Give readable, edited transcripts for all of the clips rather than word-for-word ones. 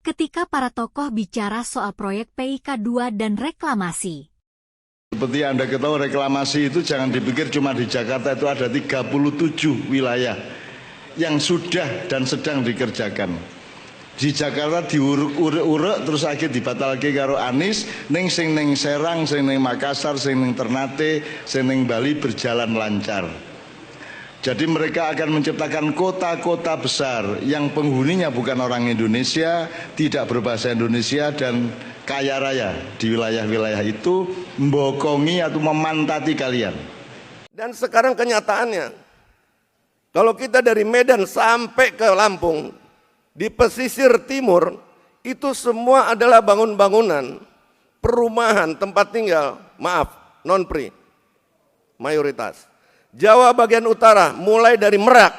ketika para tokoh bicara soal proyek PIK2 dan reklamasi. Seperti Anda ketahui, reklamasi itu jangan dipikir cuma di Jakarta, itu ada 37 wilayah yang sudah dan sedang dikerjakan. Di Jakarta diurek-urek terus akhir dibatalke karo Anies, sing ning Serang, sing ning Makassar, sing ning Ternate, sing ning Bali berjalan lancar. Jadi mereka akan menciptakan kota-kota besar yang penghuninya bukan orang Indonesia, tidak berbahasa Indonesia dan kaya raya di wilayah-wilayah itu, membokongi atau memantati kalian. Dan sekarang kenyataannya, kalau kita dari Medan sampai ke Lampung, di pesisir timur, itu semua adalah bangunan-bangunan, perumahan, tempat tinggal, maaf, non-pri, mayoritas. Jawa bagian utara, mulai dari Merak,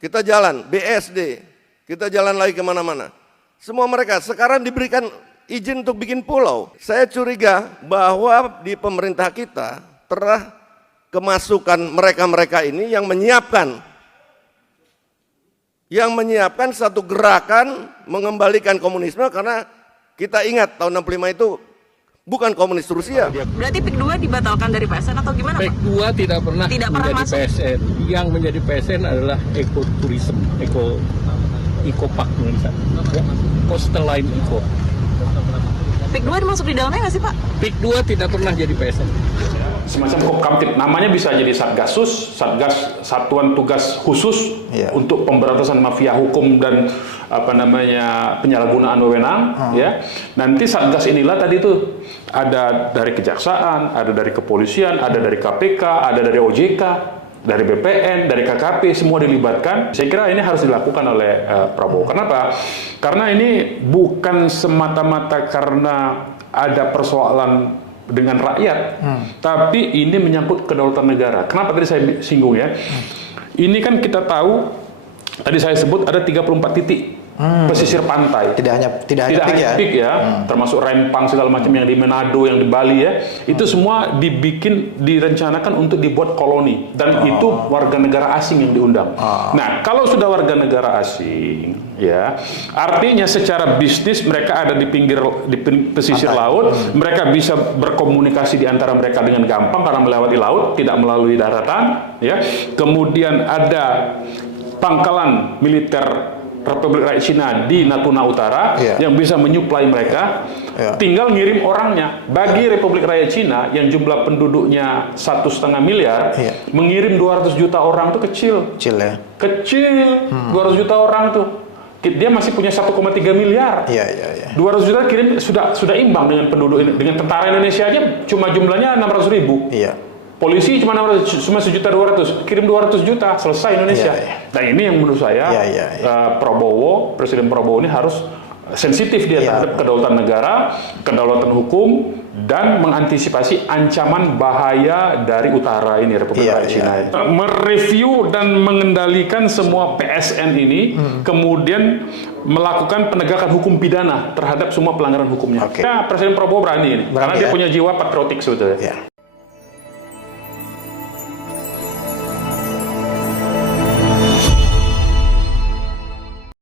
kita jalan, BSD, kita jalan lagi kemana-mana. Semua mereka sekarang diberikan izin untuk bikin pulau. Saya curiga bahwa di pemerintah kita telah kemasukan mereka-mereka ini yang menyiapkan satu gerakan mengembalikan komunisme, karena kita ingat tahun 65 itu bukan komunis Rusia. Berarti PIK2 dibatalkan dari PSN atau gimana, Pak? PIK2 tidak pernah menjadi masuk. PSN. Yang menjadi PSN adalah ekoturism, Eco-Park ya. Coastal Line Eco. PIK2 masuk di dalamnya nggak sih, Pak? PIK2 tidak pernah jadi PSN. Semacam Kopkamtib, namanya bisa jadi Satgasus, Satgas Satuan Tugas Khusus untuk pemberantasan mafia hukum dan penyalahgunaan wewenang, ya. Nanti Satgas inilah tadi itu ada dari kejaksaan, ada dari kepolisian, ada dari KPK, ada dari OJK, dari BPN, dari KKP, semua dilibatkan. Saya kira ini harus dilakukan oleh Prabowo. Kenapa? Karena ini bukan semata-mata karena ada persoalan dengan rakyat, tapi ini menyangkut kedaulatan negara. Kenapa tadi saya singgung ya? Ini kan kita tahu, tadi saya sebut ada 34 titik pesisir pantai. Tidak hanya PIK ya, termasuk Rempang segala macam yang di Manado, yang di Bali ya. Itu semua direncanakan untuk dibuat koloni, dan itu warga negara asing yang diundang. Nah, kalau sudah warga negara asing ya, artinya secara bisnis mereka ada di pesisir laut, mereka bisa berkomunikasi di antara mereka dengan gampang karena melewati laut, tidak melalui daratan ya. Kemudian ada pangkalan militer Republik Rakyat Cina di Natuna Utara yang bisa menyuplai mereka, tinggal ngirim orangnya. Bagi Republik Rakyat Cina yang jumlah penduduknya 1,5 miliar, mengirim 200 juta orang itu kecil. Kecil, 200 juta orang tuh. Dia masih punya 1,3 miliar. 200 juta kirim sudah imbang dengan penduduk ini. Dengan tentara Indonesia aja cuma jumlahnya 600.000. Polisi cuma 1.200.000, kirim 200 juta, selesai Indonesia. Nah ini yang menurut saya Presiden Prabowo ini harus sensitif dia terhadap kedaulatan negara, kedaulatan hukum, dan mengantisipasi ancaman bahaya dari utara ini, Republik Rakyat Cina. Mereview dan mengendalikan semua PSN ini, kemudian melakukan penegakan hukum pidana terhadap semua pelanggaran hukumnya. Nah, Presiden Prabowo berani ini, karena dia punya jiwa patriotik sebetulnya.